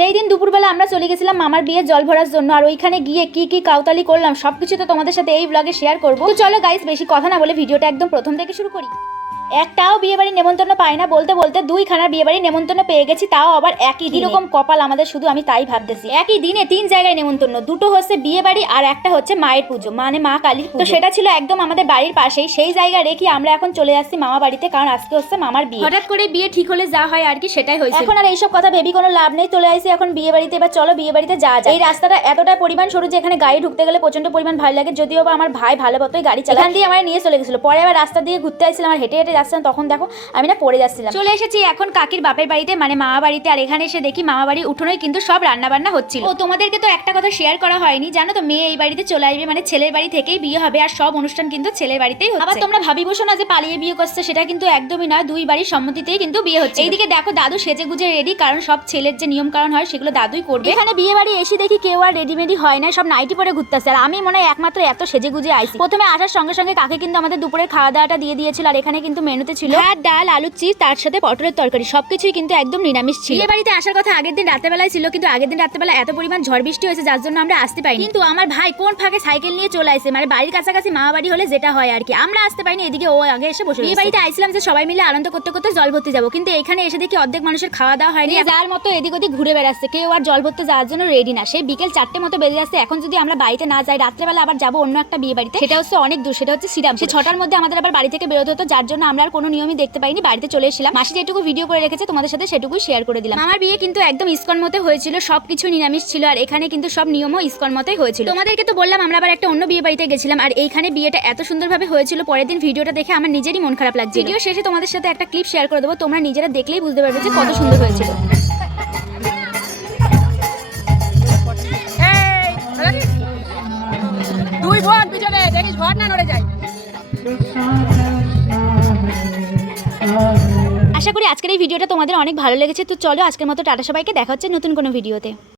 সেই দিন দুপুরবেলা আমরা চলে গেছিলাম মামার বিয়ে জল ভরার জন্য, আর ওইখানে গিয়ে কি কি কাউতালি করলাম সবকিছু তো তোমাদের সাথে এই ব্লগে শেয়ার করবো। তো চলো গাইস, বেশি কথা না বলে ভিডিওটা একদম প্রথম থেকে শুরু করি। একটাও বিয়েবাড়ি নেমন্তন্ন পাই না, বলতে বলতে দুইখানা বিয়েবাড়ি নেমন্তন্ন পেয়ে গেছি, তাও আবার একই রকম কপাল আমাদের, শুধু আমি তাই ভাবতেছি। একই দিনে 3 জায়গায় নেমন্তন্ন, দুটো হচ্ছে বিয়েবাড়ি আর একটা হচ্ছে মায়ের পুজো, মানে মা কালীর পুজো। তো সেটা ছিল একদম আমাদের বাড়ির পাশেই। সেই জায়গা রেখে আমরা এখন চলে আসছি মামা বাড়িতে, কারণ আজকে হচ্ছে মামার বিয়ে। হঠাৎ করে বিয়ে ঠিক হলে যা হয় আর কি, সেটাই হয়েছে। এখন আর এইসব কথা ভেবি কোনো লাভ নেই, চলে আসছি এখন বিয়ে বাড়িতে। এবার চলো বিয়ে বাড়িতে যাওয়া যায়। এই রাস্তাটা এতটা পরিমাণ সরু যে এখানে গাড়ি ঢুকতে গেলে প্রচন্ড পরিমাণ ভয় লাগে, যদিও বা আমার ভাই ভালো মতোই গাড়ি চালায়। এখান দিয়ে আমার নিয়ে চলে গেছিল, পরে আবার রাস্তা দিয়ে ঘুরতে আসছিলাম আর হেঁটে হেঁটে যাচ্ছিলাম, তখন দেখো আমি না পড়ে যাচ্ছিলাম। চলে এসেছি এখন কাকির বাপের বাড়িতে, মানে মামা বাড়িতে। আর এখানে এসে দেখি মামা বাড়ির উঠোনেই কিন্তু সব রান্না বান্না হচ্ছিল। ও তোমাদেরকে তো একটা কথা শেয়ার করা হয়নি, জানো তো, মেয়ে এই বাড়িতে চলে আসবে, মানে ছেলের বাড়ি থেকেই বিয়ে হবে, আর সব অনুষ্ঠান কিন্তু ছেলের বাড়িতেই হচ্ছে। আবার তোমরা ভাবি বসো না যে পালিয়ে বিয়ে করছে, সেটা কিন্তু একদমই নয়, দুই বাড়ির সম্মতিতেই কিন্তু বিয়ে হচ্ছে। এইদিকে দেখো দাদু সেজে গুজে রেডি, কারণ সব ছেলের যে নিয়ম কারণ হয় সেগুলো দাদুই করবে। এখানে বিয়ে বাড়ি এসে দেখি কেউ আর রেডিমেডি হয় না, সব নাইটি পরে ঘুরতেছে, আর আমি মনে হয় একমাত্র এত সেজে গুজে আইছি। প্রথমে আসার সঙ্গে সঙ্গে কাকে কিন্তু আমাদের দুপুরের খাওয়া দাওয়াটা দিয়ে দিয়েছিল, আর এখানে কিন্তু মেনুতে ছিল ভাত, ডাল, আলুর চিপস, তার সাথে পটলের তরকারি, সবকিছুই কিন্তু একদম নিরামিষ ছিল। বিয়ে বাড়িতে আসার কথা আগের দিন রাতেবেলায় ছিল, কিন্তু আগের দিন রাতেবেলা এত পরিমাণ ঝড় বৃষ্টি হয়েছে যার জন্য আমরা আসতে পারিনি। কিন্তু আমার ভাই কোন ফাঁকে সাইকেল নিয়ে চলে আসে, মানে বাড়ির কাছাকাছি মামা বাড়ি হলে যেটা হয় আর কি, আমরা আসতে পারিনি, এদিকে ও আগে এসে বসে। বিয়ে বাড়িতে আইছিলাম যে সবাই মিলে আনন্দ করতে করতে জল ভরতে যাবো, কিন্তু এখানে এসে দেখি অর্ধেক মানুষের খাওয়া দাওয়া হয়নি, যার মতো এদিক ওদিক ঘুরে বেড়াচ্ছে, কেউ আর জল ভরতে যাওয়ার জন্য রেডি না। সেই বিকেল 4টে মতো বেজে যাচ্ছে। এখন যদি আমরা বাড়িতে না যাই, রাত্রেবেলা আবার যাবো অন্য একটা বিয়ে বাড়িতে, সেটা হচ্ছে অনেক দূর, সেটা হচ্ছে শ্রীরাম। সেই 6টার মধ্যে আমাদের আবার বাড়ি থেকে বেরোতে হতো, যার জন্য আমরা আর কোনো নিয়মই দেখতে পাইনি, বাড়িতে চলে এসেছিলাম। মাসি যেটুকু ভিডিও করে রেখেছে তোমাদের সাথে সেটুকুই শেয়ার করে দিলাম। আমার বিয়ে কিন্তু একদম ইসকন মতে হয়েছিল, সবকিছু নিরামিষ ছিল, আর এখানে কিন্তু সব নিয়মও ইসকন মতেই হয়েছিল। তোমাদেরকে তো বললাম আমরা আবার একটা অন্য বিয়ে বাড়িতে গেছিলাম, আর এইখানে বিয়েটা এত সুন্দরভাবে হয়েছিল, পরের দিন ভিডিওটা দেখে আমার নিজেরই মন খারাপ লাগছে। ভিডিও শেষে তোমাদের সাথে একটা ক্লিপ শেয়ার করে দেবো, তোমরা নিজেরা দেখলেই বুঝতে পারবে যে কত সুন্দর হয়েছিল। দুই বোন পিছনে দেখিস ঘর না নড়ে যায়। আশা করি আজকের এই ভিডিওটা তোমাদের অনেক ভালো লেগেছে। তো চলো আজকের মতো টাটা, সবাইকে দেখা হচ্ছে নতুন কোনো ভিডিওতে।